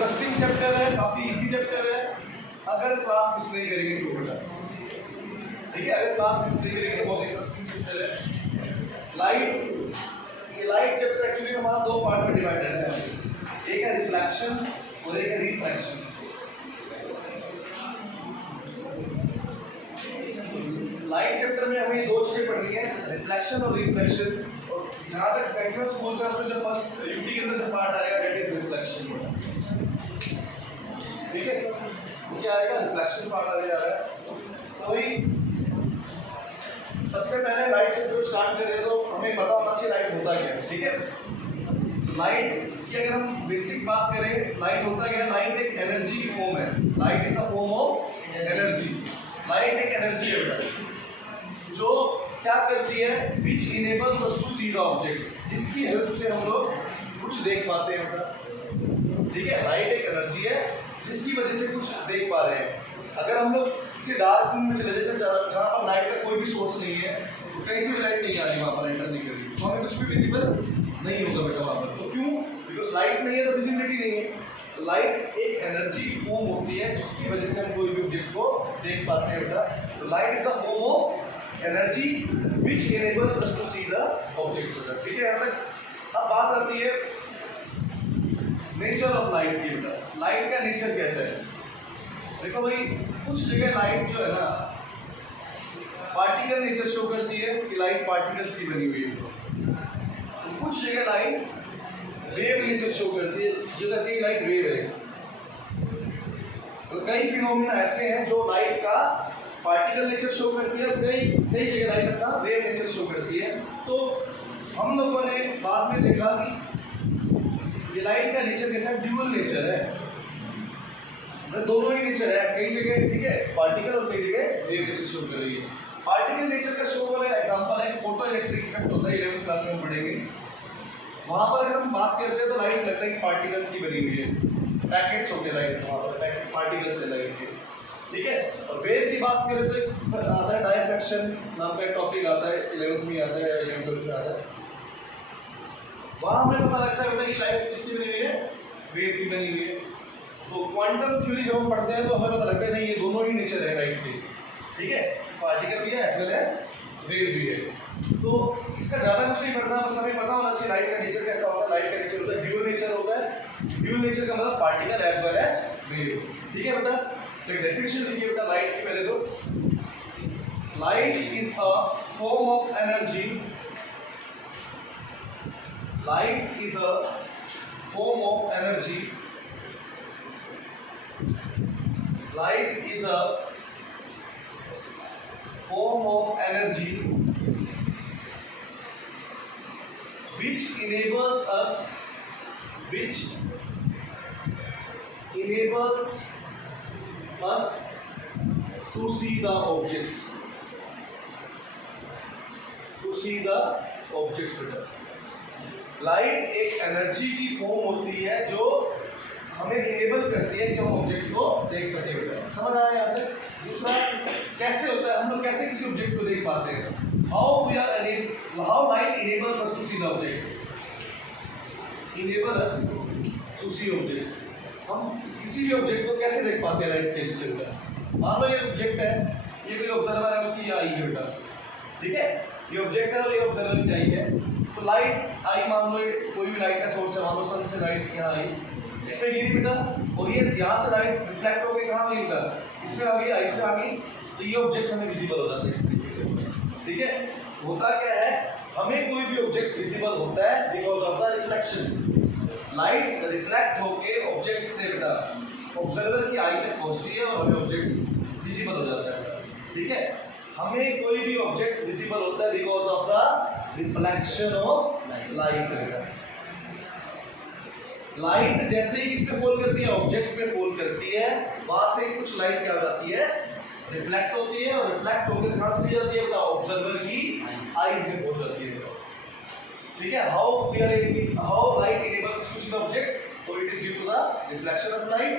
Interesting chapter है, काफी easy chapter है अगर क्लास मिस नहीं करेंगे तो बेटा। ठीक है, अगर क्लास मिस नहीं करेंगे बहुत इंटरेस्टिंग चैप्टर है। लाइट, ये लाइट चैप्टर एक्चुअली हमारा दो पार्ट में डिवाइडेड है, एक है रिफ्लेक्शन और एक है रिफ्रैक्शन। लाइट चैप्टर में हमें दो चीजें पढ़नी है, रिफ्लेक्शन और रिफ्रैक्शन। और जहां तक मैक्सिमम स्कूल से आपको जो फर्स्ट यूटी के अंदर जो पार्ट आएगा दैट इज रिफ्लेक्शन। ठीक है, क्या आएगा, रिफ्लेक्शन पार्ट आने जा रहा है। तो वही सबसे पहले लाइट से जो स्टार्ट करें तो हमें पता होना चाहिए लाइट होता क्या है। ठीक है, लाइट की अगर हम बेसिक बात करें, लाइट होता क्या है, लाइट एक एनर्जी की फॉर्म है। Light is a form of energy. Light एक एनर्जी है बेटा जो क्या करती है, which enables us to see the objects, जिसकी हेल्प से हम लोग कुछ देख पाते हैं बेटा। ठीक है, लाइट एक एनर्जी है जिसकी वजह से कुछ देख पा रहे हैं। अगर हम लोग किसी डार्क रूम में चले जाते हैं जहाँ पर लाइट का कोई भी सोर्स नहीं है, तो कहीं से भी लाइट नहीं आ रही, वहाँ पर एंटर नहीं कर रही, तो हमें कुछ भी विजिबल नहीं होगा बेटा वहाँ पर। तो क्यों, बिकॉज लाइट नहीं है तो विजिबिलिटी नहीं है। तो लाइट एक एनर्जी की फॉर्म होती है जिसकी वजह से हम कोई भी ऑब्जेक्ट को देख पाते हैं बेटा। तो light is the form of energy which enables us to see the objects. ठीक है, यहाँ तक। अब बात आती है नेचर ऑफ लाइट की बेटा। लाइट का नेचर कैसा है, देखो भाई, कुछ जगह लाइट जो है ना पार्टिकल नेचर शो करती है कि लाइट पार्टिकल्स की बनी हुई है। तो कुछ जगह लाइट वेव नेचर शो करती है, जो कहती है लाइट वेव है। तो कई फिनोमिना ऐसे हैं जो लाइट का पार्टिकल नेचर शो करती है, कई जगह लाइट का वेव नेचर शो करती है। तो हम लोगों ने बाद में देखा कि ये लाइट का नेचर कैसा है, ड्यूअल नेचर है, दोनों ही नेचर है कई जगह। ठीक है, पार्टिकल और कई जगह वेव नेचर शो कर रही है। पार्टिकल नेचर का शो वाला एग्जांपल है फोटो इलेक्ट्रिक इफेक्ट होता है, 11वीं क्लास में पढ़ेंगे। वहां पर अगर हम बात करते हैं तो लाइट लगता है कि पार्टिकल्स की बनी हुई है, पैकेट्स होते हैं लाइट, वहां पर पैकेट पार्टिकल्स है लाइट के। ठीक है, और वेव की बात करें तो आता है डायफ्रैक्शन नाम का एक टॉपिक आता है, 11वीं में आता है, 11वीं में आता है। वहां हमें पता लगता है कि लाइट किसकी बनी हुई है, वेव की बनी हुई है। तो क्वांटम थ्योरी जब हम पढ़ते हैं तो हमें पता लगता है नहीं, ये दोनों ही नेचर है लाइट के। ठीक है, पार्टिकल भी है एज वेल एज वेव भी है। तो इसका ज़्यादा कुछ नहीं पढ़ना, बस हमें पता होना चाहिए लाइट का नेचर कैसा होता है। लाइट का नेचर होता है ड्यूअल नेचर होता है। ड्यूअल नेचर का मतलब particle as well as wave. ठीक है बेटा, तो एक डेफिनेशन लिखिए बेटा लाइट की पहले तो। Light is a form of energy, light is a form of energy, light is a form of energy which enables us to see the objects, बेटा। लाइट एक एनर्जी की फॉर्म होती है जो हमें इनेबल करती है कि हम ऑब्जेक्ट को देख सके बेटा। समझ आया यहाँ तक। दूसरा कैसे होता है, हम लोग कैसे किसी ऑब्जेक्ट को देख पाते हैं, how light enables us to see the object, enable us to see objects. हम किसी भी ऑब्जेक्ट को कैसे देख पाते हैं लाइट के नेचर का। मान लो ये ऑब्जेक्ट है, ये कोई ऑब्जर्वर है, उसकी आई है बेटा। ठीक है, ये ऑब्जेक्ट है और ये ऑब्जर्वर की आई है। तो लाइट आई, मान लो कोई भी लाइट का सोर्स है, मान लो सन से लाइट यहाँ आई, इसमें गिरी बेटा, और ये यहाँ से लाइट रिफ्लेक्ट होकर कहाँ गई बेटा, इसमें आ गई, इसमें आ गई, तो ये ऑब्जेक्ट हमें विजिबल हो जाता है इस तरीके से। ठीक है, होता क्या है, हमें कोई भी ऑब्जेक्ट विजिबल होता है because of the reflection. Light reflect होके ऑब्जेक्ट से बेटा ऑब्जर्वर की आई तक पहुँचती है और हमें ऑब्जेक्ट विजिबल हो जाता है। ठीक है, हमें कोई भी ऑब्जेक्ट विजिबल होता है because of the reflection of light. Light जैसे ही किस पे फॉल करती है, ऑब्जेक्ट पे फॉल करती है, वहां से कुछ लाइट क्या हो जाती है, रिफ्लेक्ट होती है, और रिफ्लेक्ट होकर कहां चली जाती है, ऑब्जर्वर की आईज में पहुंच जाती है। ठीक है, how light enables us to see the objects, तो it is due to the reflection of light.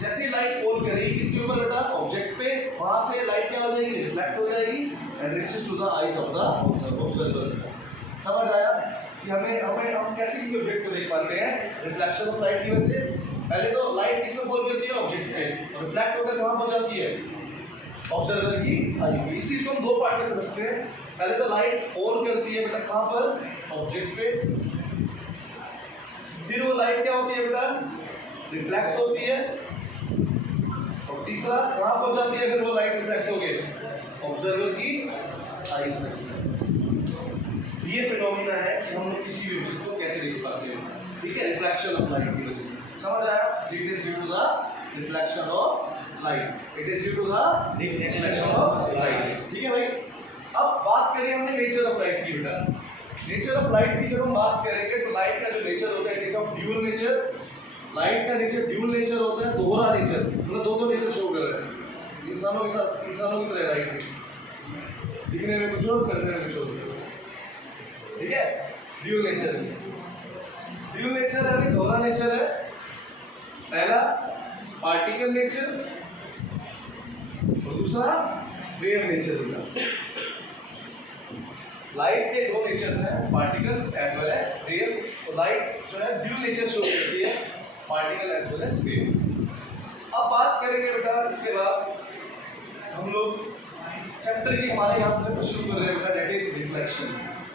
जैसे लाइट फॉल करेगी किसके ऊपर बेटा, ऑब्जेक्ट पे, वहां से लाइट क्या हो जाएगी, रिफ्लेक्ट हो जाएगी and reaches to the eyes of the observer. समझ आया कि हम कैसे किसी ऑब्जेक्ट को देख पाते हैं, रिफ्लेक्शन ऑफ लाइट की वजह से। पहले तो लाइट किसमें फॉल करती है? ऑब्जेक्ट पे। और रिफ्लेक्ट होकर कहाँ पहुंच जाती है? ऑब्जर्वर की आई में। इस चीज को हम दो पार्ट में समझते हैं। पहले तो लाइट फॉल करती है बेटा कहाँ पर? ऑब्जेक्ट पे। फिर वो लाइट क्या होती है बेटा? रिफ्लेक्ट होती है। और तीसरा कहाँ पहुंच जाती है फिर वो लाइट रिफ्लेक्ट होकर? ऑब्जर्वर की आईज में। ये फिनोमिना है कि हम लोग किसी भी ऑब्जेक्ट को कैसे देख पाते हैं। ठीक है, रिफ्लेक्शन ऑफ लाइट की वजह से। समझ आया? It is due to the reflection of light. It is due to the reflection of light. ठीक है भाई। अब बात करें हमने नेचर ऑफ लाइट की बेटा। नेचर ऑफ लाइट की जब हम बात करेंगे तो लाइट का जो नेचर होता है it is of dual nature. Light का नेचर ड्यूअल नेचर होता है, दोहरा नेचर। मतलब दो नेचर शो कर रहे हैं इंसानों के साथ, इंसानों की तरह लाइट दिखने में कुछ और, करने में कुछ और। ठीक है, ड्यूअल नेचर। ड्यूअल नेचर है, दोहरा नेचर है। पहला पार्टिकल नेचर और दूसरा वेव नेचर होगा। लाइट के दो नेचर्स हैं, particle as well as wave. तो लाइट जो है ड्यूअल नेचर शो करती है, particle as well as wave. अब बात करेंगे बेटा इसके बाद हम लोग चैप्टर की, हमारे यहाँ से चैप्टर शुरू कर रहे हैं बेटा, दैट इज रिफ्लेक्शन।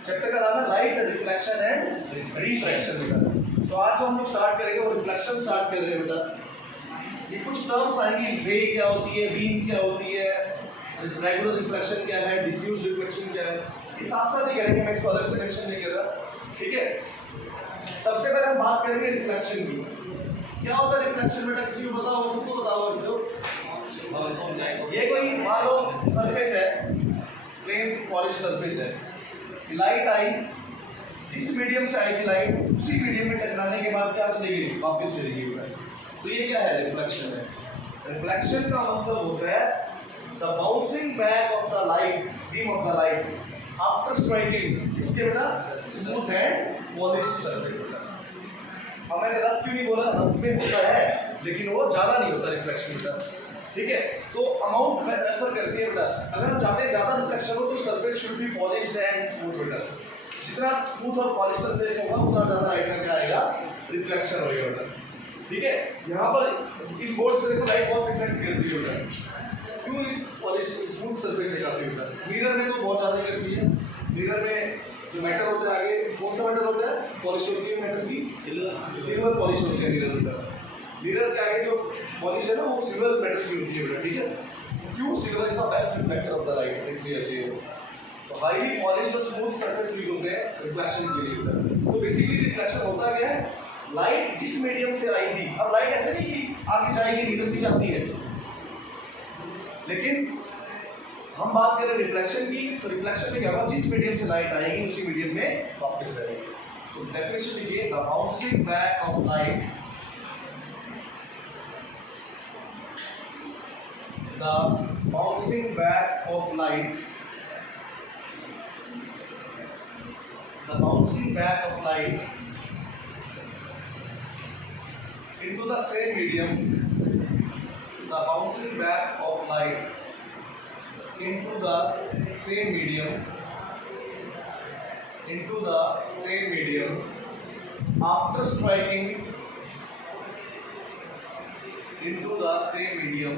चैप्टर का नाम है लाइट, रिफ्लेक्शन एंड रिफ्रैक्शन बेटा। तो आज जो हम लोग स्टार्ट करेंगे वो रिफ्लेक्शन स्टार्ट कर रहे हैं बेटा। ये कुछ टर्म्स आएंगी, रे क्या होती है, बीम क्या होती है, रेगुलर रिफ्लेक्शन क्या है, डिफ्यूज रिफ्लेक्शन क्या है, ये साथ साथ ही करेंगे, मैं इसको अलग से मेंशन नहीं कर रहा। ठीक है, सबसे पहले हम बात करेंगे रिफ्लेक्शन की। क्या होता है रिफ्लेक्शन बेटा? किसी को पता होगा? सबको पता होगा इसको। ये कोई मान लो सरफेस है, प्लेन पॉलिश सरफेस है, लाइट आई, जिस मीडियम से आई थी लाइट, उसी मीडियम में टकराने के बाद क्या चलेगी? वापस चलेगी बेटा। तो ये क्या है? रिफ्लेक्शन है। रिफ्लेक्शन का मतलब होता है the bouncing back of the light, beam of the light after striking इसके बेटा स्मूथ एंड पॉलिश्ड सरफेस। अब मैंने रफ क्यों नहीं बोला? रफ में होता है लेकिन वो ज्यादा नहीं होता रिफ्लेक्शन बेटा। ठीक है, तो अमाउंट रेफर करती है बेटा। अगर हम चाहते हैं ज्यादा रिफ्लेक्शन हो तो surface should be polished and smooth बेटा। जितना स्मूथ और पॉलिश सरफेस होगा उतना ज्यादा लाइट का क्या आएगा? रिफ्लेक्शन होगा बेटा। ठीक है, यहाँ पर इन बोर्ड से देखो लाइट बहुत रिफ्लेक्ट करती है बेटा। क्यों? इस पॉलिश स्मूथ सरफेस है काफी बेटा। मिरर में तो बहुत ज्यादा करती है। मिरर में जो मेटल होता है, आगे कौन सा मेटल होता है? पॉलिश होती है मेटल की, सिल्वर पॉलिश होती है मिरर बेटा। मिरर के आगे जो पॉलिश है ना वो सिल्वर मेटल की होती है बेटा। ठीक है, क्यों? Silver is the best reflector of the light, इसलिए तो हाईली पॉलिश्ड और स्मूथ सरफेस यूज होते हैं रिफ्लेक्शन के लिए बेटा। तो बेसिकली रिफ्लेक्शन होता क्या है? लाइट जिस मीडियम से आई थी, अब लाइट ऐसे नहीं कि आगे जाएगी निकलती जाती है, लेकिन हम बात करें रिफ्लेक्शन की, तो रिफ्लेक्शन में क्या होगा? जिस मीडियम से लाइट आएगी उसी मीडियम में वापस आएगी। तो डेफिनेशन देखिए, the bouncing back of light, the bouncing back of light, the bouncing back of light into the same medium, the bouncing back of light into the same medium, into the same medium after striking into the same medium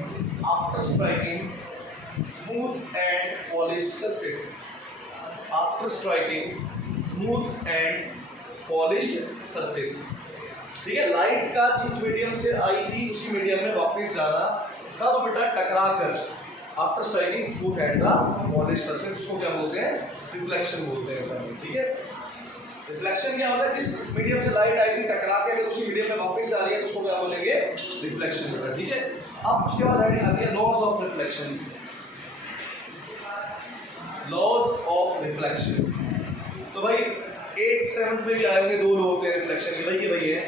after striking smooth and polished surface, after striking smooth and polished surface। ठीक है, light का जिस medium से आई थी उसी medium में वापस जाना, कब बेटा? टकरा कर, after striking smooth and the polished surface. उसको क्या बोलते हैं? रिफ्लेक्शन बोलते हैं। ठीक है, रिफ्लेक्शन क्या होता है? जिस मीडियम से लाइट आई थी टकरा के अगर उसी मीडियम में वापस जा रही है तो उसको क्या बोलेंगे? रिफ्लेक्शन बेटा। ठीक है, अब उसके बाद हेडिंग आती है laws of reflection. Laws of reflection, तो भाई 8 7 में भी आए होंगे दो लोग के रिफ्लेक्शन के, भाई ये भाई है।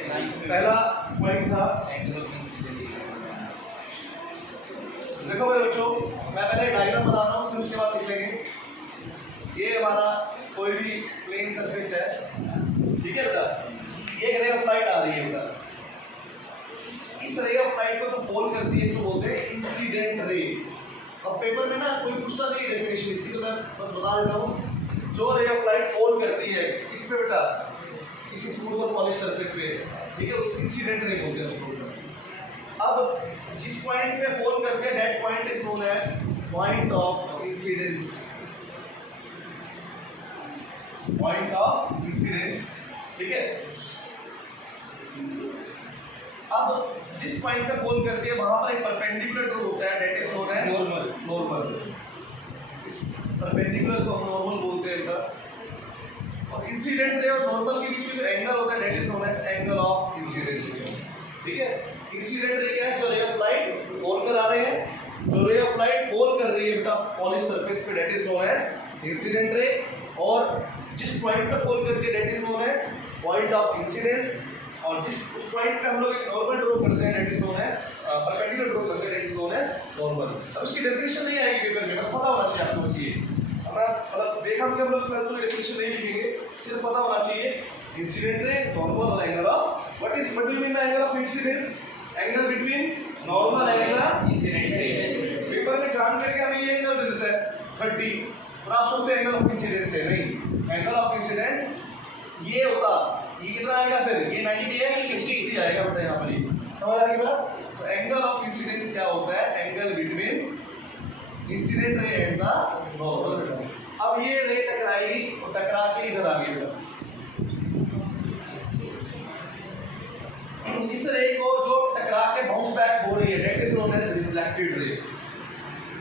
पहला पॉइंट था, देखो भाई बच्चों, मैं पहले डायग्राम बता रहा हूँ फिर उसके बाद लिख लेंगे। ये हमारा कोई भी प्लेन सरफेस है, ठीक है बेटा। ये रे ऑफ लाइट आ रही है बेटा, इस रे ऑफ लाइट को जो फॉल करती है इसको बोलते हैं इंसिडेंट रे। अब पेपर में ना कोई पूछता नहीं डेफिनेशन इसकी, तो मैं बस बता देता हूँ। जो रे ऑफ लाइट फॉल करती है किस पे बेटा? किसी स्मूथ और पॉलिश सरफेस पे, ठीक है, उस इंसिडेंट रे बोलते हैं उसको। अब जिस पॉइंट पे फॉल करते हैं that point is known as point of incidence, point of incidence, ठीक है। अब जिस पॉइंट पे फॉल करती है वहां पर एक परपेंडिकुलर ड्रॉ होता है that is known as normal, normal. इस परपेंडिकुलर को हम नॉर्मल बोलते हैं बेटा। और इंसिडेंट रे और नॉर्मल के बीच में जो एंगल होता है that is known as angle of incidence, ठीक है। इंसिडेंट रे क्या है, जो रे ऑफ लाइट फॉल कर आ रहे हैं, जो रे ऑफ लाइट फॉल कर रही है बेटा पॉलिश सरफेस पे that is known as incident ray, और जिस पॉइंट पे फॉल करती है that is known as point of incidence, और जिस उस पॉइंट पे हम लोग एक नॉर्मल ड्रॉ करते हैं that is known as perpendicular draw करते हैं that is known as normal. अब इसकी डेफिनेशन नहीं आएगी पेपर में, बस पता होना चाहिए आपको ये। मतलब देखा हम लोग तो डेफिनेशन नहीं लिखेंगे, सिर्फ पता होना चाहिए इंसिडेंट रे, नॉर्मल और angle of what do you mean bye angle of incidence, angle between normal and incident ray. Paper में जान करके हमें ये एंगल दे देता है 30, और आप सोचते हैं एंगल ऑफ इंसिडेंस है, नहीं, एंगल ऑफ इंसिडेंस ये होता, ये कितना आएगा फिर, ये 90 है कि 60 आएगा बेटा, यहाँ पर ये समझ आ गई बात। तो एंगल ऑफ इंसिडेंस क्या होता है, angle between incident ray and the normal. अब ये रे टकराएगी और टकरा के इधर आ गई बेटा, इस रे को जो टकरा के बाउंस बैक हो रही है that is known as reflected ray.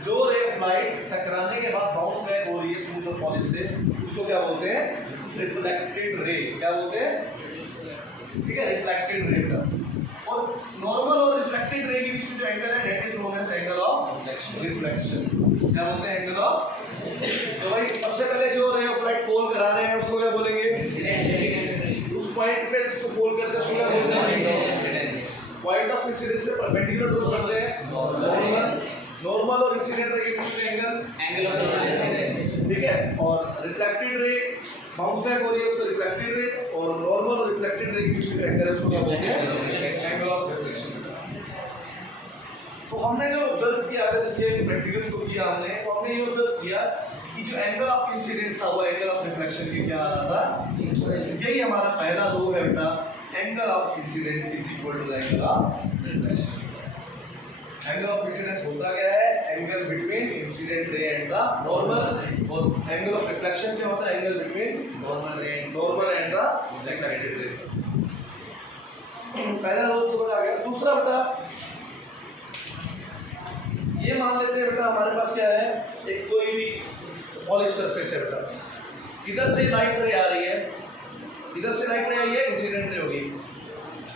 जो रे ऑफ लाइट टकराने के बाद बाउंस बैक हो रही है स्मूथ और पॉलिश से, उसको क्या बोलते हैं, रिफ्लेक्टेड रे। क्या बोलते हैं, ठीक है, रिफ्लेक्टेड रे का। और नॉर्मल और रिफ्लेक्टेड रे के बीच में जो एंगल है that is known as angle of reflection. क्या बोलते हैं, एंगल ऑफ। तो भाई सबसे पहले जो रे ऑफ लाइट फॉल करा रहे हैं उसको क्या बोलेंगे, उस पॉइंट पे जिसको फॉल करते हैं उसको क्या बोलते हैं, पॉइंट ऑफ इंसिडेंस पे परपेंडिकुलर ड्रॉ करते हैं नॉर्मल, नॉर्मल और इंसिडेंट रे के बीच में एंगल ऑफ, ठीक है। और रिफ्लेक्टेड रे बाउंस बैक हो रही है उसको रिफ्लेक्टेड रे, और नॉर्मल और रिफ्लेक्टेड रे के बीच में एंगल है उसको क्या बोलते हैं, एंगल ऑफ रिफ्लेक्शन। तो हमने जो ऑब्जर्व किया, अगर इसके प्रैक्टिकल्स को किया हमने, तो हमने ये ऑब्जर्व किया कि जो एंगल ऑफ इंसिडेंस था वो एंगल ऑफ रिफ्लेक्शन के क्या आ रहा था, यही हमारा पहला लॉ है बेटा, angle of incidence is equal to the angle of reflection. Angle of incidence होता क्या है, angle between incident ray and the normal, और एंगल ऑफ रिफ्लेक्शन क्या होता है, angle between normal and the reflected ray. पहला लॉ समझ आ गया। दूसरा बेटा ये मान लेते हैं बेटा हमारे पास क्या है, एक कोई भी पॉलिश सरफेस है बेटा, इधर से लाइट रे आ रही है, इधर से लाइट रे आई है, इंसिडेंट रे होगी,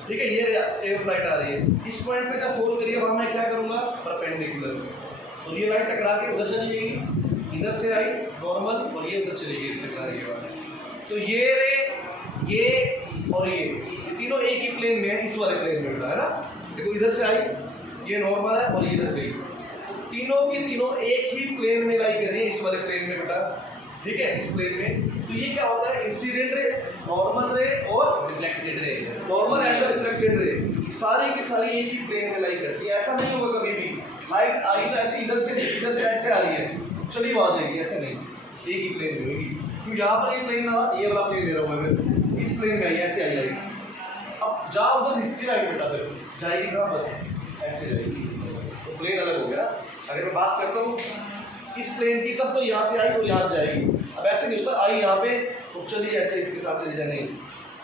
ठीक है, ये रे ऑफ लाइट आ रही है, इस पॉइंट पे जब फॉल करिए वहां मैं क्या करूंगा, परपेंडिकुलर, तो ये लाइट टकरा के उधर चली जाएगी, इधर से आई नॉर्मल और ये उधर चली गई टकरा के बाद। तो ये रे, ये और ये तीनों एक ही प्लेन में है, इस वाले प्लेन में बेटा, है ना। देखो इधर से आई, ये नॉर्मल है और ये इधर गई, तीनों की तीनों एक ही प्लेन में लाई कर रही है, इस वाले प्लेन में बेटा, ठीक है, इस प्लेन में। तो ये क्या होता है, इंसिडेंट रे, नॉर्मल रे और reflected ray, normal and reflected ray सारी की सारी एक ही प्लेन में लाई करती है। ऐसा नहीं होगा कभी भी लाइट आई तो ऐसे इधर से ऐसे आ रही है चली आ जाएगी, ऐसे नहीं, एक ही प्लेन में होगी। तो यहाँ पर ये प्लेन ना, ये वाला प्लेन दे रहा हूँ मैं, इस प्लेन में आई, ऐसे आ जाएगी। अब जाओ उधर हिस्ट्री आई बेटा, फिर जाएगी कहाँ पर, ऐसे जाएगी, तो प्लेन अलग हो गया। अगर मैं बात करता हूँ इस प्लेन की, तब तो यहाँ से आई और यहाँ से जाएगी। अब ऐसे नहीं होता, आई यहाँ पे तो चलिए ऐसे इसके साथ चली जाए,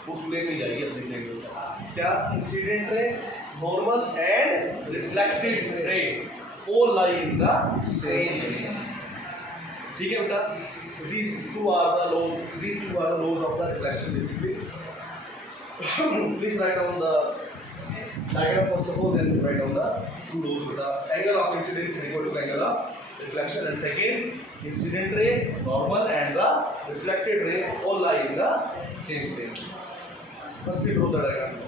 उस प्लेन में जाएगी अपने प्लेन में। क्या, incident ray, normal and reflected ray all lie in the same plane, ठीक है बेटा। these two are the laws of the reflection basically. Please write down the diagram first of all, then write down the two laws beta. Angle of incidence is equal to the angle of reflection, and second, incident ray, normal and the reflected ray all lie in the same plane. Firstly draw the diagram.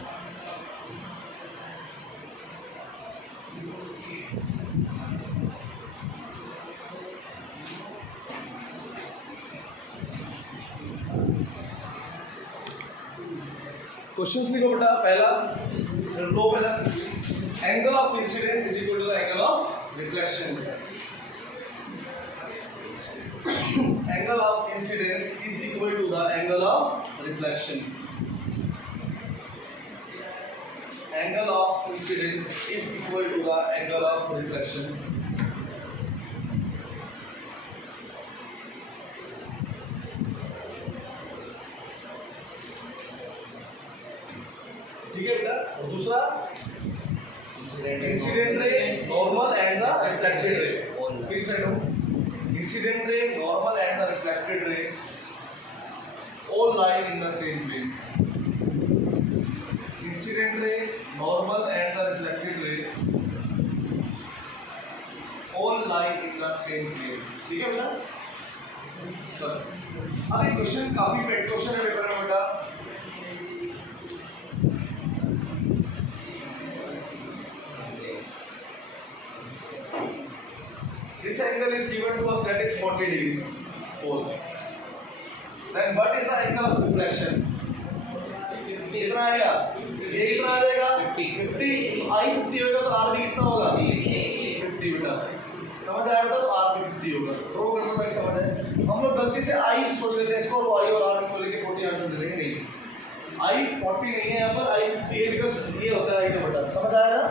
Questions लिखो बेटा। पहला लो पहला, angle of incidence is equal to the angle of reflection. Angle of incidence is equal to the angle of reflection. Angle of incidence is equal to the angle of reflection. ठीक है बेटा। और दूसरा incident ray normal and the reflected रे। किस तरह हूं incident ray normal and the reflected रे all lie in the same plane। Incident ray normal and the reflected रे all lie in the same plane। ठीक है बेटा। चलो अब एक क्वेश्चन काफी पेट क्वेश्चन है पेपर में बेटा। This angle is given to us, that is 40 degrees. Suppose. Then what is the angle of reflection? कितना आएगा? ये कितना आ जाएगा? 50। I 50 होगा तो R भी कितना होगा? 50 बेटा। समझ आया बेटा? तो R भी 50 होगा। ड्रॉ कर सकते हैं, समझ है? हम लोग गलती से I सोच लेते हैं, इसको I और R को लेके 40 आंसर दे देंगे। नहीं, I 40 नहीं है यहाँ पर, I 50 है बिकॉज ये होता है I बेटा। समझ आया ना?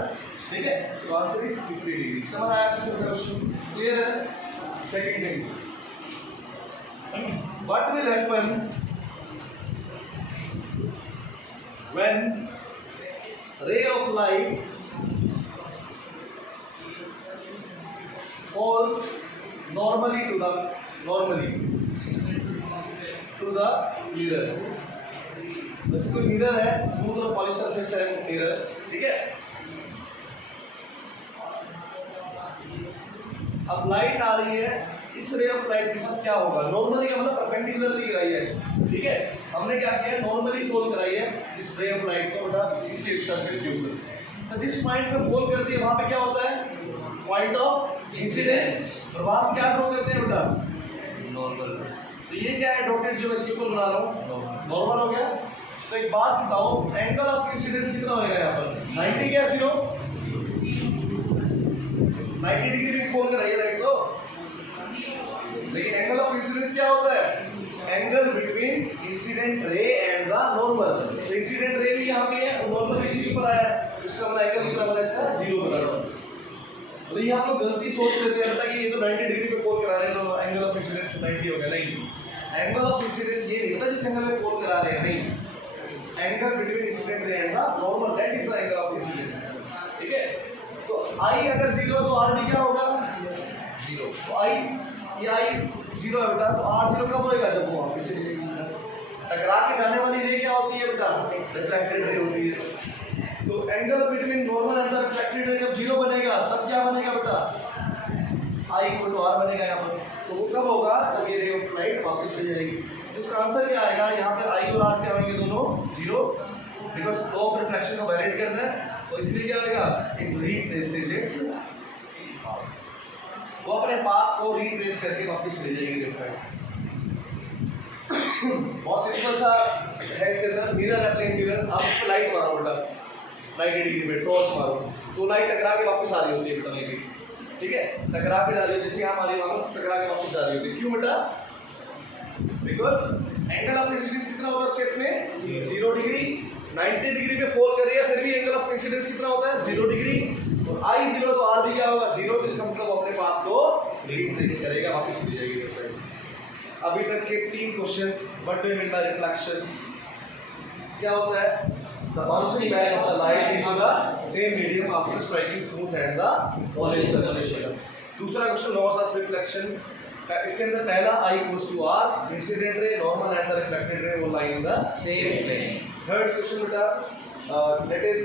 ठीक है। तो आंसर इज 50 डिग्री। समझ आया अच्छे से क्वेश्चन? क्लियर है? Second thing, what will happen when ray of light falls normally to the mirror। जैसे कोई मिरर है, स्मूथ और पॉलिश सरफेस है मिरर, ठीक है। अब लाइट आ रही है, इस रे ऑफ लाइट के साथ क्या होगा? नॉर्मली का मतलब परपेंडिकुलरली गिराई है, ठीक है। हमने क्या किया, नॉर्मली फॉल कराई है इस रे ऑफ लाइट को बेटा इसके सरफेस के ऊपर। तो जिस पॉइंट पे फॉल करती है वहां पे क्या होता है? Point of incidence. और वहां क्या ड्रॉ करते हैं बेटा? नॉर्मल। तो ये क्या है डॉटेड जो मैं इसके ऊपर बना रहा हूँ? नॉर्मल हो गया। तो एक बात बताओ, एंगल ऑफ इंसिडेंस कितना होगा यहाँ पर? 90 क्या 0? 90 डिग्री में फॉल कराइए राइट को। लेकिन एंगल ऑफ इंसिडेंस क्या होता है? Angle between incident ray and the normal. तो इंसिडेंट रे भी यहाँ पे है और नॉर्मल इसी के ऊपर आया है, इसका हमारा एंगल कितना बना? इसका 0 बना रहा हूँ। तो ये आप लोग गलती सोच लेते हैं कि ये तो 90 डिग्री पे फॉल करा रहे हैं तो एंगल ऑफ इंसिडेंस 90 हो गया। नहीं, एंगल ऑफ इंसिडेंस ये नहीं होता जिस एंगल में फॉल करा रहे हैं। नहीं, angle between incident ray and the normal, that is the angle of incidence. ठीक है। तो I अगर 0 है तो R भी क्या होगा? 0। तो I 0 है बेटा, तो R 0 कब होएगा? जब वो वापस से टकरा के जाने वाली रे क्या होती है बेटा? रिफ्लेक्टेड रे होती है। तो angle between normal and the reflected रे जब 0 बनेगा तब क्या बनेगा बेटा? I इक्वल टू R बनेगा यहाँ पर। तो वो कब होगा? जब ये रे ऑफ लाइट वापस चली जाएगी। तो इसका आंसर क्या आएगा? यहाँ पे I और R क्या होंगे? दोनों 0, बिकॉज लॉ ऑफ रिफ्लेक्शन को वैलिड करना है। तो इसलिए क्या होगा? It retraces its path. वो अपने पाथ को रिट्रेस करके वापस ले जाएगी रिफ्लेक्ट। बहुत सिंपल सा है इसके अंदर। मिरर है, प्लेन मिरर, आप उस पर लाइट मारो बेटा 90 डिग्री पे, टॉर्च मारो तो लाइट टकरा के वापस आ रही होती है बेटा लेके, ठीक है। टकरा के जा रही है, जैसे यहाँ हमारी वहाँ टकरा के वापस जा रही होती है। क्यों बेटा? बिकॉज एंगल ऑफ इंसिडेंस कितना होता है उस केस में? 0 डिग्री। 90 डिग्री पे फॉल कर रही है, फिर भी एंगल ऑफ इंसिडेंस कितना होता है? 0 डिग्री। और I 0 तो R भी क्या होगा? 0। तो इसका मतलब अपने पाथ को रिट्रेस करेगा, वापस ले जाएगी रिफ्लेक्ट। अभी तक के 3 questions. What do you mean bye reflection? क्या होता है? The bouncing back of the light into the same medium after striking smooth and the polished surface। दूसरा क्वेश्चन, लॉस ऑफ रिफ्लेक्शन। इसके अंदर पहला I equals to R, incident ray normal and the reflected ray वो lie in the same plane. Third question बेटा, that is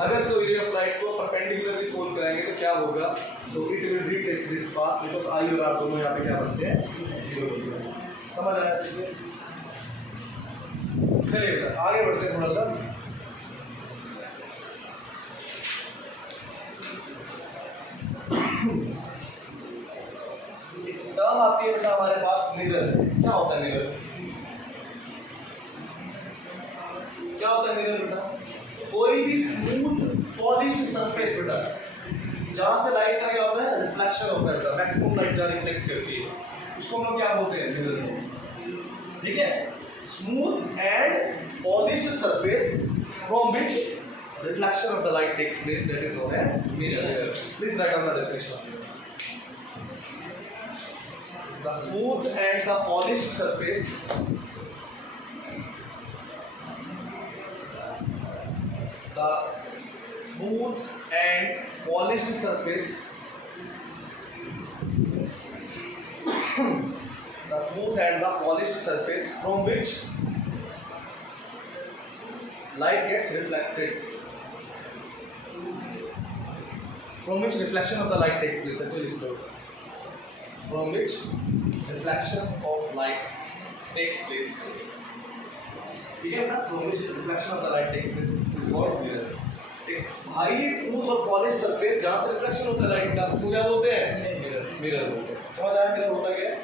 अगर कोई ray of light को perpendicularly fall कराएंगे तो क्या होगा? तो it will retrace this path because I और R दोनों यहाँ पे क्या बनते हैं? 0 बनते हैं। समझ आया? चलिए बेटा आगे बढ़ते हैं थोड़ा सा। टर्म आती है बेटा हमारे पास मिरर। क्या होता है मिरर? क्या होता है मिरर बेटा? कोई भी स्मूथ पॉलिश्ड सरफेस बेटा जहां से लाइट का क्या होता है? रिफ्लेक्शन होता है बेटा। मैक्सिमम लाइट जहां रिफ्लेक्ट करती है उसको हम लोग क्या बोलते हैं? मिरर। ठीक है। Smooth and polished surface from which reflection of the light takes place, that is known as mirror. Please write down the definition of mirror. The smooth and the polished surface from which light gets reflected, from which reflection of the light takes place. As well as from which reflection of light takes place. ठीक है ना? From which reflection of the light takes place is called mirror. एक highly smooth और polished surface जहाँ से reflection होता है light का, उसको क्या बोलते हैं? Mirror बोलते हैं. समझ आया mirror होता क्या है?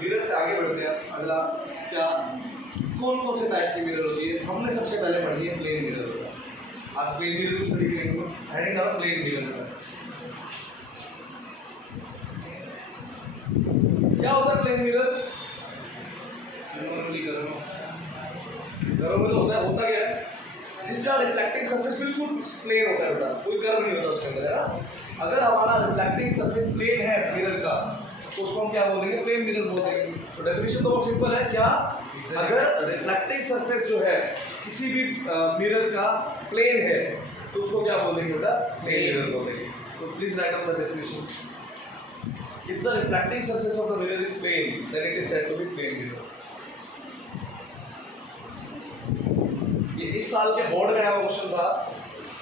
मिरर से आगे बढ़ते हैं. अगला क्या कौन कौन से टाइप की मिरर होती है? हमने सबसे पहले पढ़ी है प्लेन मिरर. आज प्लेन मिरर यूज करेंगे. हेडिंग करो प्लेन मिरर. क्या होता है प्लेन मिरर? घरों में तो होता क्या है? जिसका रिफ्लेक्टिंग सरफेस बिल्कुल प्लेन होता है बेटा, कोई कर्व नहीं होता उसके अंदर, है ना? अगर हमारा रिफ्लेक्टिंग सरफेस प्लेन है मिरर का तो उसको हम क्या बोलेंगे? प्लेन मिरर बोल देंगे. तो डेफिनेशन तो बहुत सिंपल है. क्या? अगर रिफ्लेक्टिंग सरफेस जो है किसी भी मिरर का प्लेन है तो उसको क्या बोल देंगे बेटा? प्लेन मिरर बोल देंगे. तो please write down the definition. If the reflecting surface of the mirror is plane, then it is said to be plane mirror. ये इस साल के बोर्ड में आया क्वेश्चन था.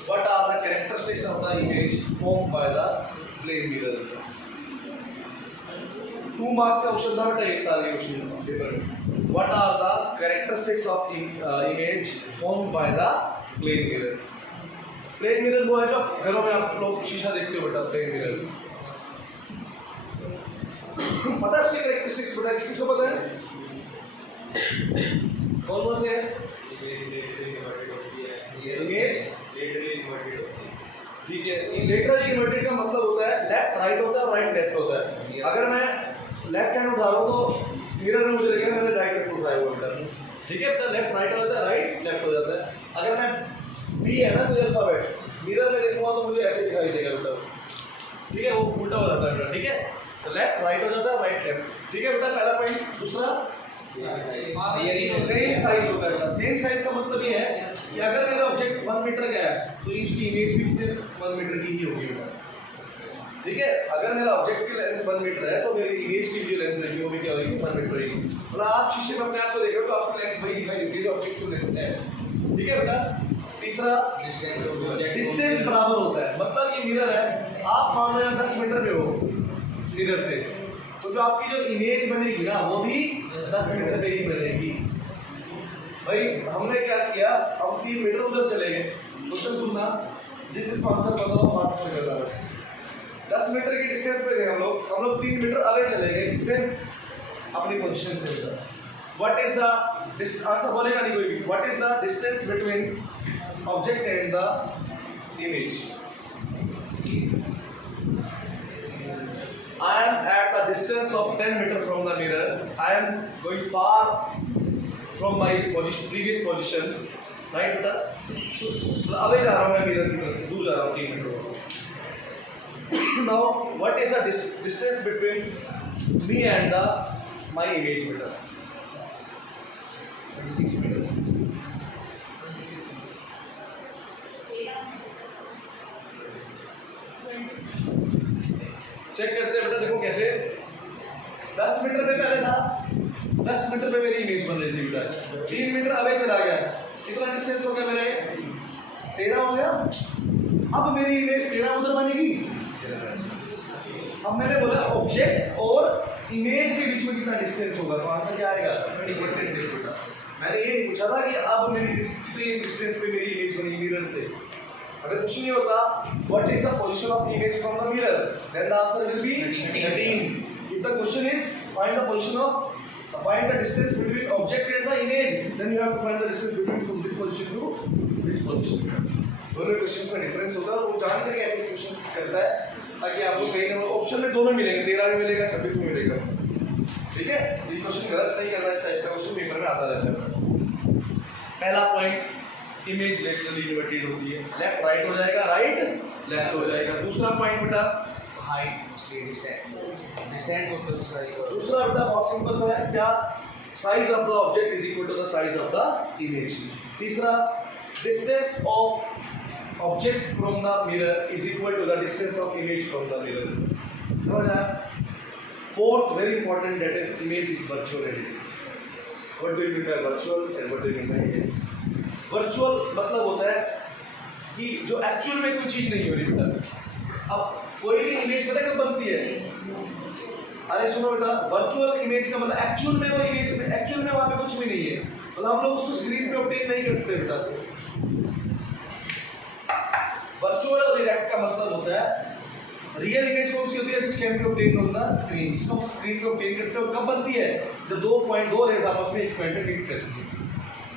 What are the characteristics of the image formed by the plane mirror? 2 marks का question था बेटा इस साल के क्वेश्चन पेपर में. What are the characteristics of image formed by the plane mirror? Plane mirror वो है जो घरों में आप लोग शीशा देखते हो बेटा. प्लेन मिरर पता है उसकी कैरेक्टरिस्टिक्स बता. किसको पता है? कौन कौन से हैं? इमेज ठीक है. लेटरली इन्वर्टेड का मतलब होता है लेफ्ट राइट होता है, राइट लेफ्ट होता है. अगर मैं लेफ्ट हैंड उठा रहा हूँ तो मिरर में मुझे लगेगा मैंने राइट हैंड उठाया हुआ है. ठीक है. तो लेफ्ट राइट हो जाता है, राइट लेफ्ट हो जाता है. अगर मैं बी है ना कोई अल्फाबेट मिरर में देखूंगा तो मुझे ऐसे दिखाई देगा बेटा. ठीक है. वो उल्टा हो जाता है बेटा. ठीक है. तो लेफ्ट राइट हो जाता है, राइट लेफ्ट. ठीक है बेटा. पहला पॉइंट. दूसरा सेम साइज होता है बेटा. सेम साइज का मतलब ये है कि अगर मेरा ऑब्जेक्ट 1 मीटर का है तो इसकी इमेज भी कितने 1 मीटर की ही होगी बेटा. ठीक है. अगर मेरा ऑब्जेक्ट की लेंथ 1 मीटर है तो मेरी इमेज की जो लेंथ रहेगी वो भी क्या होगी? 1 मीटर रहेगी. मतलब आप शीशे में अपने आप को देख रहे हो तो आपकी लेंथ वही दिखाई देती है जो ऑब्जेक्ट की लेंथ है. ठीक है बेटा. तीसरा डिस्टेंस बराबर होता है. मतलब ये मिरर है, आप मान लो 10 मीटर पे हो मिरर से, तो जो आपकी जो इमेज बनेगी ना वो भी 10 मीटर पे ही बनेगी. भाई हमने क्या किया? हम 3 मीटर उधर चले गए. क्वेश्चन सुनना, जिस आंसर बताओ हाथ में करना. बस 10 मीटर की डिस्टेंस पे थे हम लोग 3 मीटर आगे चले गए. इससे अपनी पोजीशन से. व्हाट इज द आंसर बोलेगा नहीं कोई भी. What is the distance between object and the image? I am at the distance of 10 meter from the mirror. I am going far from my previous position. Right बेटा? अबे जा रहा हूँ मैं मिरर की तरफ से, दूर जा रहा हूँ 3 metre. Now what is the distance between me and my image better? 26 meters. Check करते हैं बेटा. देखो कैसे 10 मीटर पे पहले था, 10 मीटर पे मेरी इमेज बन रही थी बेटा. 3 मीटर अवे चला गया. कितना डिस्टेंस हो गया मेरे? 13 हो गया. अब मेरी इमेज 13 उधर बनेगी. अब मैंने बोला ऑब्जेक्ट और इमेज के बीच में कितना डिस्टेंस होगा, तो आंसर क्या आएगा? 24 बेटा. मैंने ये पूछा था कि अब मेरी कितनी डिस्टेंस पे मेरी इमेज बनी मिरर से. अगर कुछ नहीं होता what is the position of image from the mirror, then the answer will be 13. If the question is find the distance between object and the image, then you have to find the distance between from this position to this position. दोनों questions में difference होता है. वो जानते हैं ऐसे question करता है ताकि आपको कहीं ना ऑप्शन में दोनों मिलेंगे. 13 में मिलेगा, 26 में मिलेगा. ठीक है. ये क्वेश्चन गलत नहीं करना. इस टाइप का क्वेश्चन पेपर में आता रहता है. पहला पॉइंट इमेज लेटरली इन्वर्टेड होती है। लेफ्ट राइट हो जाएगा, राइट लेफ्ट हो जाएगा। दूसरा पॉइंट बेटा height, distance of the side. दूसरा बेटा बहुत सिंपल सा है, क्या size of the object is equal to the size of the image. तीसरा distance of object from the mirror is equal to the distance of image from the mirror. समझ आया? Fourth very important, that is image is virtual entity. What do you mean by virtual and what do you mean by image? Virtual मतलब होता है कि जो actual में कोई चीज नहीं हो रही बेटा। अब कोई भी इमेज पता है कब बनती है? अरे सुनो बेटा, वर्चुअल इमेज का मतलब एक्चुअल में वो इमेज में, एक्चुअल में वहां पे कुछ भी नहीं है, मतलब हम लोग उसको स्क्रीन पे ऑब्टेन नहीं कर सकते बेटा। वर्चुअल और डायरेक्ट का मतलब होता है रियल इमेज कौन सी होती है, which can be obtained on the screen. इसको स्क्रीन पे ऑब्टेन करते हो कब बनती है? जब दो रेस आपस में एक पॉइंट पे मीट करती है।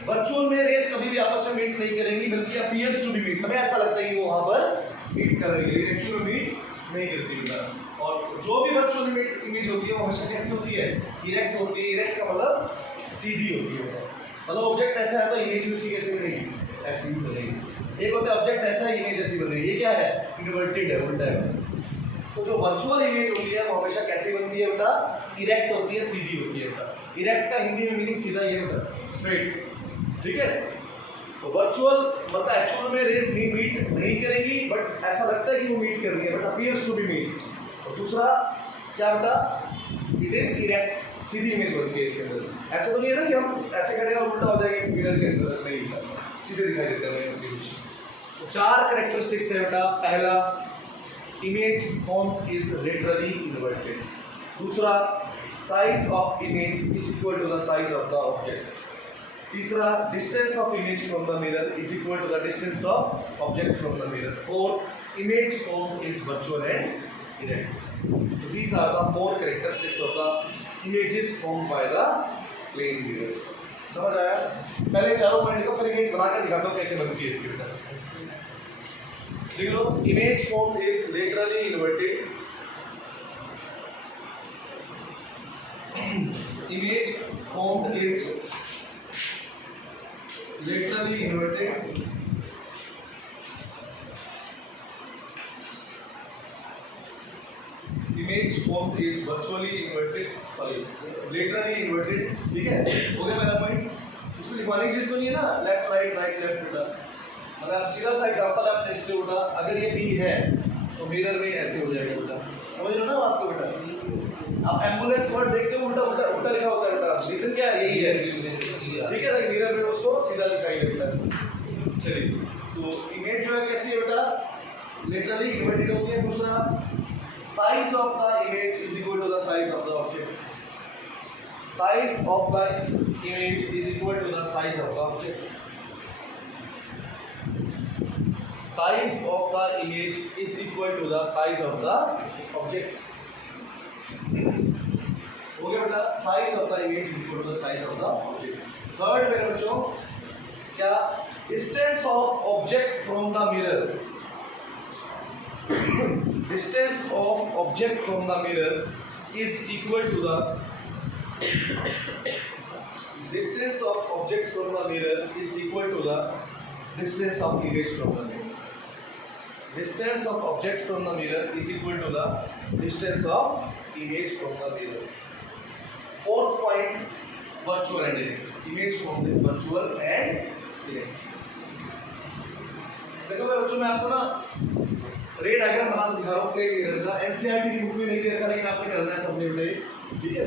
वर्चुअल में रेस कभी भी आपस में मीट नहीं करेंगी, बल्कि अपीयर्स टू बी मीट, हमें ऐसा लगता है कि वो वहां पर मीट कर रही है, लेकिन एक्चुअल में मीट नहीं करती बेटा। और जो भी वर्चुअल इमेज होती है वो हमेशा कैसी होती है? इरेक्ट होती है। इरेक्ट का मतलब सीधी होती है, मतलब ऑब्जेक्ट ऐसा है तो इमेज भी उसकी कैसे बनेगी? ऐसी ही बनेगी। एक होता है ऑब्जेक्ट ऐसा है, इमेज ऐसी बन रही है, ये क्या है? इन्वर्टेड है, उल्टा है। तो जो वर्चुअल इमेज होती है वो हमेशा कैसी बनती है बेटा? इरेक्ट होती है, सीधी होती है बेटा। इरेक्ट का हिंदी में मीनिंग सीधा ये बेटा, स्ट्रेट। ठीक है? तो वर्चुअल मतलब एक्चुअल में रेस मीट नहीं करेंगी, बट ऐसा लगता है कि वो मीट कर रही है, but appears to be meet. और दूसरा क्या बेटा? इट इज इरेक्ट, सीधी इमेज बनती है इसके अंदर। ऐसा तो नहीं है ना कि हम ऐसे खड़े और उल्टा हो जाएगा मिरर के अंदर, नहीं बेटा, सीधे दिखाई देते हैं। तो चार कैरेक्टरिस्टिक्स है बेटा। पहला, image form is literally inverted. दूसरा, size of image is equal to the size of the object. तीसरा, distance of image from the mirror is equal to the distance of object from the mirror. Fourth, image form is virtual and erect. So these are the four characteristics of the images formed by the plane mirror. समझ आया? पहले चारों point को फिर image बनाकर दिखाता हूँ कैसे बनती है इसके अंदर। देख लो, image form is laterally inverted. Image form is laterally inverted, image form is virtually inverted, sorry, laterally inverted। ठीक है, हो गया पहला पॉइंट। इसमें लिखवाने की जरूरत तो नहीं है ना, लेफ्ट राइट राइट लेफ्ट बेटा। मतलब सीधा सा एग्जांपल आप देखते हो बेटा, अगर ये बी है तो मिरर में ऐसे हो जाएगा बेटा। समझ रहे हो ना बात को बेटा? आप एम्बुलेंस वर्ड देखते हो उल्टा उल्टा उल्टा लिखा होता है बेटा, रीजन क्या है? यही है। ठीक है, मिरर में उसको सीधा लिखाई है बेटा। चलिए, तो इमेज जो है कैसी है बेटा? लिटरली इन्वर्टेड होती है। दूसरा, size of the image is equal to the size of the object. Size of the image is equal to the size of the object. Size of the image is equal to the size of the object. हो गया बेटा, size of the image is equal to the size of the object. Third मेरे बच्चों, क्या? Distance of object from the mirror, distance of object from the mirror is equal to the distance of object from the mirror is equal to the distance of image from the mirror. Distance of object from the mirror is equal to the distance of image from the mirror. Fourth point, virtual and direct. Image form is virtual and direct. देखो मेरे बच्चों, मैं आपको ना रे diagram बना दिखा रहा हूँ प्लेन मिरर का। एनसीईआरटी की बुक में नहीं दे रखा, लेकिन आपने करना है सबने बेटे। ठीक है,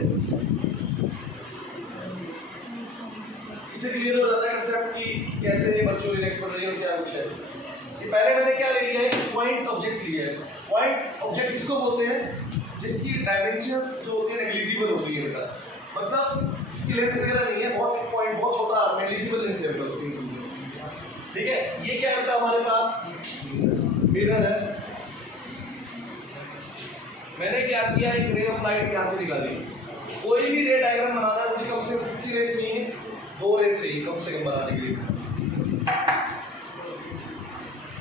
इससे क्लियर हो जाता है कंसेप्ट कि कैसे वर्चुअल इरेक्ट पढ़ रही है और क्या कुछ है। पहले मैंने क्या ले लिया है? पॉइंट ऑब्जेक्ट लिया है। पॉइंट ऑब्जेक्ट किसको बोलते हैं? जिसकी डायमेंशंस जो होती है नेग्लिजिबल होती है बेटा, मतलब इसकी लेंथ वगैरह नहीं है, बहुत पॉइंट बहुत छोटा नेग्लिजिबल लेंथ है बेटा उसकी। ठीक है, ये क्या बेटा हमारे पास मिरर है। मैंने क्या किया? एक रे ऑफ लाइट यहाँ से निकाली। कोई भी रे डायग्राम बनाना है मुझे कम से कम कितनी रेस चाहिए? 2 रेस चाहिए कम से कम बनाने के लिए।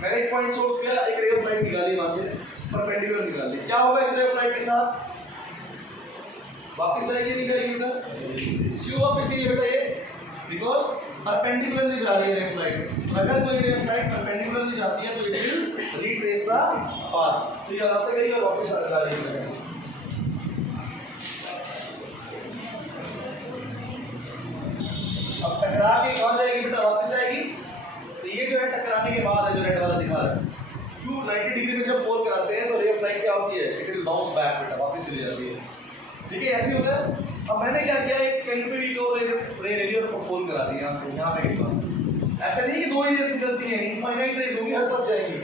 मैंने एक पॉइंट सोर्स किया, एक रे ऑफ लाइट निकाली, वहां से परपेंडिकुलर निकाली। क्या होगा इस रे ऑफ लाइट के साथ? वापस आएगी नहीं जाएगी बेटा? क्यों वापस नहीं बेटा? ये बिकॉज परपेंडिकुलरली जा रही है रे फ्लाइट। अगर कोई रे फ्लाइट परपेंडिकुलरली जाती है तो it will retrace the path. तो ये यहाँ से गई और वापस आ जा रही है। अब टकरा के कहाँ जाएगी बेटा? वापस आएगी। तो ये जो है टकराने के बाद है जो रेड वाला दिखा रहा है। क्यों 90 डिग्री में जब फोल्ड कराते हैं तो रे फ्लाइट क्या होती है? इट विल बाउंस बैक बेटा, वापस चली जाती है। ठीक है, ऐसे होता है। अब मैंने क्या किया, एक कहीं पे भी दो रे रेडियो को फोल्ड करा दिया, यहाँ से यहाँ पे निकला। ऐसा नहीं कि दो ही रेस निकलती हैं, इनफाइनाइट रेस होगी, हर तरफ जाएंगी।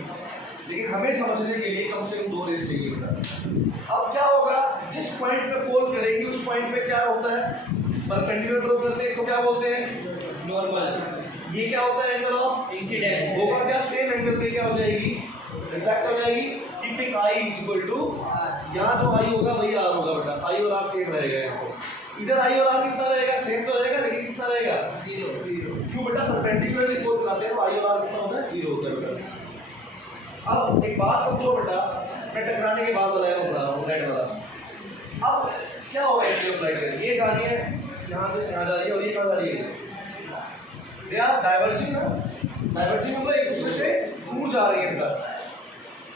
लेकिन हमें समझने के लिए कम से कम दो रेस चाहिए बेटा। अब क्या होगा, जिस पॉइंट पे फोल्ड करेगी उस पॉइंट पे क्या होता है? परपेंडिकुलर ड्रॉ करते हैं, इसको क्या बोलते हैं? नॉर्मल। ये क्या होता है? Angle of incidence. होगा क्या? सेम एंगल पे क्या हो जाएगी? रिफ्लेक्ट हो जाएगी। Keeping I is equal to, यहाँ जो आई होगा वही आर होगा बेटा। आई और आर सेम रहेगा यहाँ पे। इधर आई और आर कितना रहेगा? सेम तो रहेगा, लेकिन कितना रहेगा? जीरो। क्यों बेटा? परपेंडिकुलरली फोल्ड कराते हैं तो आई और आर कितना होता है? जीरो होता है बेटा। अब एक बात समझो बेटा, मैं टकराने के बाद वाला बता रहा हूँ, रेड वाला। अब क्या होगा इसके फ्लाइट से? ये जा रही है यहाँ से यहाँ जा रही है, और ये कहाँ जा रही है? दे आर डाइवर्जिंग ना। डाइवर्जिंग मतलब एक दूसरे से दूर जा रही है बेटा।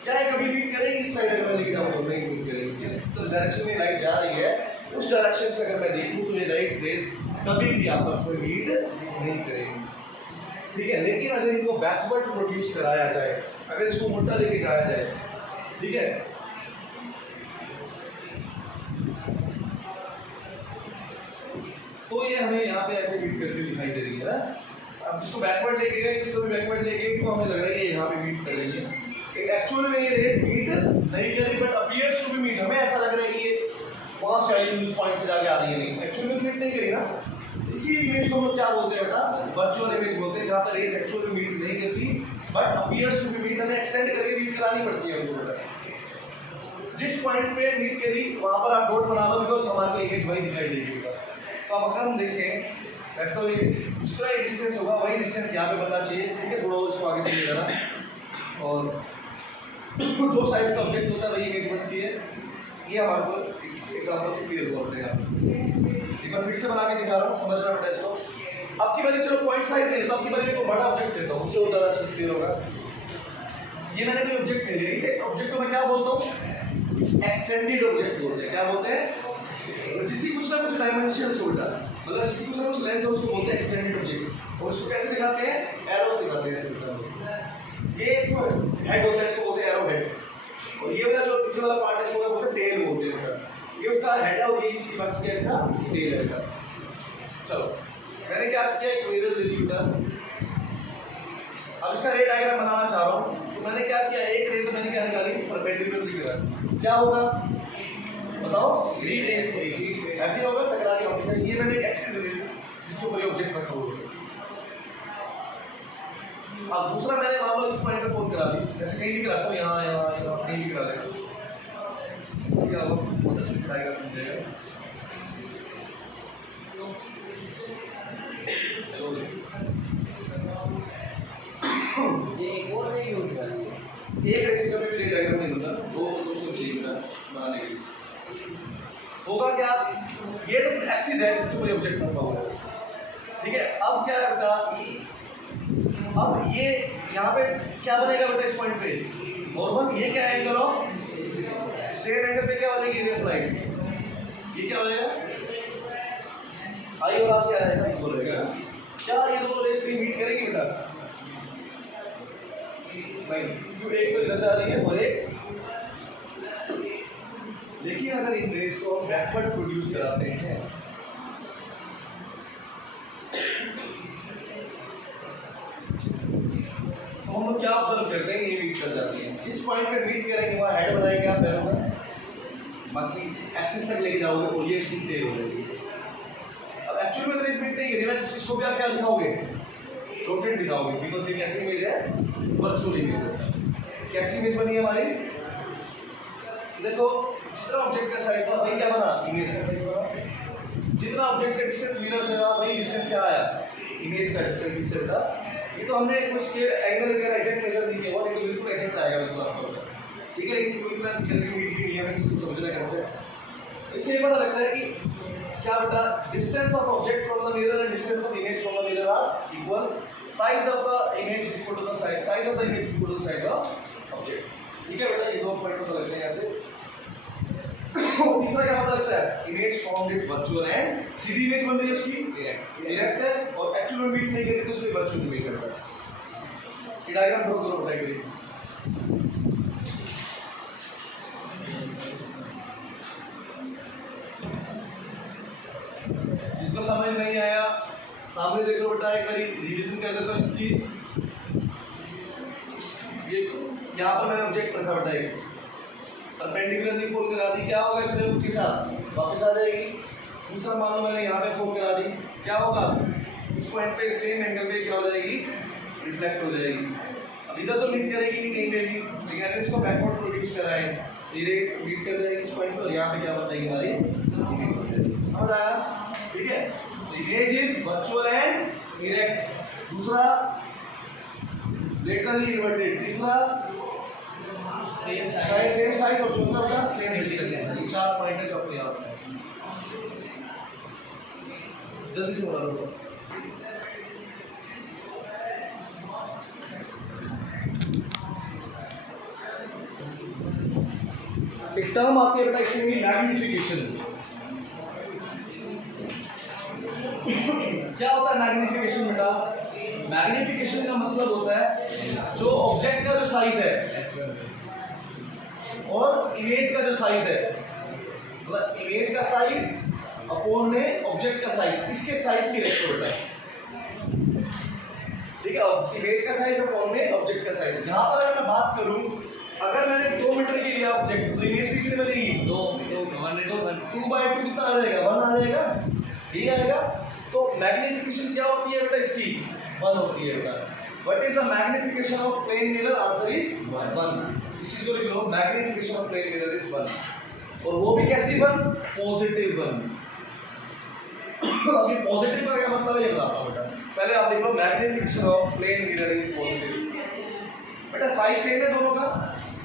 क्या है, कभी मीट करेगी इस साइड अगर मैं लेके जाऊँ नहीं मीट करेगी। जिस डायरेक्शन में लाइट जा रही है उस डायरेक्शन से अगर मैं देखूँ तो ये लाइट रेस कभी भी आपस में मीट नहीं करेगी। ठीक है, लेकिन अगर इनको बैकवर्ड प्रोड्यूस कराया जाए, अगर इसको उल्टा लेके जाया जाए, ठीक है, तो ये हमें यहाँ पे ऐसे मीट करके दिखाई दे रही है ना। अब इसको बैकवर्ड लेके गए, इसको भी बैकवर्ड लेके गए, तो हमें लग रहा है कि यहाँ पे मीट कर रही है। एक्चुअली में ये रेस मीट नहीं करी, but appears to be meet. हमें ऐसा लग रहा है कि ये वहाँ से आई उस पॉइंट से जाके आ रही है, नहीं एक्चुअली मीट नहीं करी ना। इसी इमेज को हम लोग क्या बोलते हैं बेटा? वर्चुअल इमेज बोलते हैं, जहाँ पर रेस एक्चुअली मीट नहीं करती but appears to be meet. हमें एक्सटेंड करके मीट करानी पड़ती है उनको बेटा। जिस पॉइंट पे मीट करी वहाँ पर आप डॉट बना लो, बिकॉज हमारे इमेज वही दिखाई देगी बेटा। तो अब अगर हम देखें वैसे तो ये जितना डिस्टेंस होगा वही डिस्टेंस यहाँ पे बनना चाहिए। ठीक है, थोड़ा उसको आगे पीछे करना, और जो साइज का ऑब्जेक्ट होता है वही इमेज बनती है। ये हमारे को एग्जांपल से क्लियर हुआ अपने आप। एक बार फिर से बना के दिखा रहा हूँ, समझना बेटा इसको। आपकी बारी चलो पॉइंट साइज ले लेता हूँ, आपकी बारी को बड़ा ऑब्जेक्ट लेता हूँ, उससे और ज़्यादा अच्छे से क्लियर होगा। ये मैंने कोई ऑब्जेक्ट ले लिया, इसे ऑब्जेक्ट को मैं क्या बोलता हूँ? एक्सटेंडेड ऑब्जेक्ट बोलते हैं। क्या बोलते हैं? जिसकी कुछ ना कुछ डायमेंशन होता है, मतलब जिसकी कुछ ना कुछ लेंथ हो, उसको बोलते हैं एक्सटेंडेड ऑब्जेक्ट। और इसको कैसे दिखाते हैं? एरो से दिखाते हैं, ऐसे दिखाते हैं। ये जो हेड होता है इसको बोलते हैं एरो हेड, और ये वाला जो पीछे वाला पार्ट है इसको बोलते हैं टेल बोलते हैं बेटा। ये उसका हेड है और ये इसी बात क्या इसका टेल है बेटा। चलो मैंने क्या किया, एक मिरर ले ली बेटा। अब इसका रे डायग्राम बनाना चाह रहा हूँ, तो मैंने क्या किया, एक रे तो मैंने क्या निकाली? परपेंडिकुलरली करा। क्या होगा बताओ? रिट्रेस होगी। ऐसे होगा टकरा के वापस। ये मैंने एक एक्सिस ले ली जिसके ऊपर ये ऑब्जेक्ट रखा हुआ है। अब दूसरा मैंने मान लो इस पॉइंट पे फोल्ड करा दी, जैसे कहीं भी करा सकता हूँ, यहाँ यहाँ यहाँ कहीं भी करा देगा। इससे क्या होगा? बहुत अच्छे से डायग्राम बन जाएगा। ये एक और नहीं हो गया। एक रेस का भी डायग्राम नहीं होता, दो उसको चाहिए बेटा बनाने के लिए। होगा क्या? ये तो एक्सिस है जिसके ऊपर ऑब्जेक्ट रखा हुआ है। ठीक है, अब क्या है बेटा? अब ये यहाँ पे क्या बनेगा बेटा? इस पॉइंट पे नॉर्मल। ये क्या एंगल ऑफ सेम एंगल पे क्या बनेगी? रे फ्लाइट। ये क्या हो जाएगा? आई और आर क्या रहेगा? इक्वल रहेगा। क्या ये दोनों रेस कहीं मीट करेगी बेटा? नहीं, क्यों? एक तो इधर जा रही है और एक। लेकिन अगर इन रेस को हम बैकवर्ड प्रोड्यूस कराते हैं तो हम लोग क्या ऑब्जर्व करते हैं? ये मीट कर जाती है। जिस पॉइंट पे मीट करेंगे वहाँ हेड बनाएंगे आप पैरों का, बाकी एक्सिस तक लेके जाओगे और ये इसकी टेल हो जाएगी। अब एक्चुअल में तो इस मीट नहीं करेगा, इसको भी आप क्या दिखाओगे? रोटेट दिखाओगे, बिकॉज ये कैसी इमेज है? वर्चुअल इमेज है। कैसी इमेज बनी है हमारी? देखो जितना ऑब्जेक्ट का साइज था वही क्या बना? इमेज का साइज बना। जितना ऑब्जेक्ट का डिस्टेंस मिरर से था वही डिस्टेंस क्या आया? इमेज का डिस्टेंस इससे था। ये तो हमने कुछ के एंगल वगैरह एग्जैक्ट मेजर नहीं किया, वो तो बिल्कुल एग्जैक्ट आएगा बिल्कुल आपको। ठीक है, लेकिन कोई इतना जल्दी मीट भी नहीं है, हमें इसको समझना कैसे। इससे ये पता लगता है कि क्या बेटा, distance of object from the mirror and distance of image from the mirror are equal, size of the image is equal to the size of the image is equal to the size of object. ठीक है बेटा, ये दो point पता लगते हैं यहाँ से। तीसरा क्या पता लगता है, image form is virtual and, Sidhi image बन रही है उसकी डायरेक्ट है, और एक्चुअल में मीट नहीं करी तो उसकी वर्चुअल इमेज है बेटा। ये डायग्राम ड्रॉ करो बेटा के लिए। जिसको समझ नहीं आया सामने देख लो बेटा, एक बार रिवीजन कर देता हूँ इसकी। ये यहाँ पर मैंने ऑब्जेक्ट रखा बेटा, एक परपेंडिकुलरली फोल्ड करा दी, क्या होगा इसके उसके साथ वापस आ जाएगी। दूसरा मान लो मैंने यहाँ पे फोल्ड करा दी, क्या होगा, इस पॉइंट पे सेम एंगल पे क्या हो जाएगी, रिफ्लेक्ट हो जाएगी। अब इधर तो मीट करेगी नहीं कहीं पे भी, लेकिन अगर इसको बैकवर्ड प्रोड्यूस कराएं ये मीट कर जाएगी इस पॉइंट पर, यहाँ पे क्या बताएगी हमारी इमेज हो जाएगी। समझ आया? ठीक है, तो image is virtual and erect, दूसरा लेटरली इन्वर्टेड, तीसरा सेम साइज, और चौथा बेटा सेम डिस्टेंस। ये 4 पॉइंट है जो आपको याद रखना है। जल्दी से बोला लो। एक टर्म आती है बेटा इसमें मैग्निफिकेशन। क्या होता है मैग्निफिकेशन बेटा? मैग्निफिकेशन का मतलब होता है जो ऑब्जेक्ट का जो साइज है और इमेज का जो साइज है, मतलब इमेज का साइज अपॉन में ऑब्जेक्ट का साइज, इसके साइज की रेशियो होता है। ठीक है, और इमेज का साइज अपॉन में ऑब्जेक्ट का साइज। यहाँ पर अगर मैं बात करूं, अगर मैंने 2 मीटर की लिया ऑब्जेक्ट तो इमेज की कितनी बनेगी, 2/2 कितना आ जाएगा, 1 आ जाएगा, ये आएगा। तो मैग्निफिकेशन क्या होती है बेटा इसकी, 1 होती है बेटा। What is the magnification of plane mirror? Answer is 1। इस चीज को लिख लो, magnification of plane mirror is 1, और वो भी कैसी 1, पॉजिटिव 1। अभी पॉजिटिव का क्या मतलब है ये बताता हूं बेटा, पहले आप लिख लो magnification of plane mirror is positive. बेटा साइज सेम है दोनों का,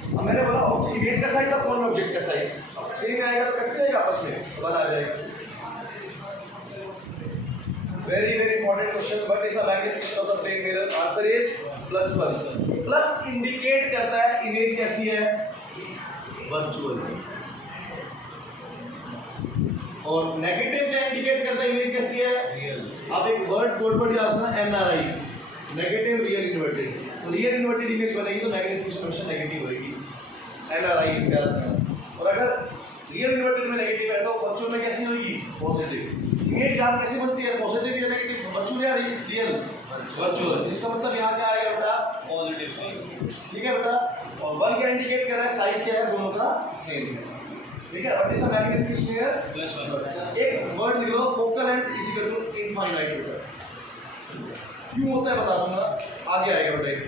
अब मैंने बोला इमेज का साइज अपॉन ऑब्जेक्ट का साइज सेम आएगा तो कट जाएगा आपस में, 1 आ जाएगा। Very important question, what is the magnification of the plane mirror? Answer is +1। Plus indicate करता है इमेज कैसी है, वर्चुअल, और नेगेटिव क्या इंडिकेट करता है इमेज कैसी है, रियल। आप एक वर्ड बोर्ड पर याद रखना, NRI, नेगेटिव रियल इन्वर्टेड। तो रियल इन्वर्टेड इमेज बनेगी तो मैग्निफिकेशन क्वेश्चन नेगेटिव होगी, NRI इसका रखना। और अगर रियल इन्वर्टेड में नेगेटिव है तो वर्चुअल में कैसी होगी, पॉजिटिव। इमेज यहाँ कैसे बनती है, पॉजिटिव या नेगेटिव, वर्चुअल या रियल, वर्चुअल। इसका मतलब यहाँ क्या आएगा बेटा, पॉजिटिव। ठीक है बेटा, और 1 क्या इंडिकेट कर रहा है, साइज क्या है, दोनों का सेम है। ठीक है, what is the magnification here, +1। एक वर्ड लिख लो, focal length is equal to infinite बेटा। क्यों होता है बता दूंगा, आगे आएगा बेटा।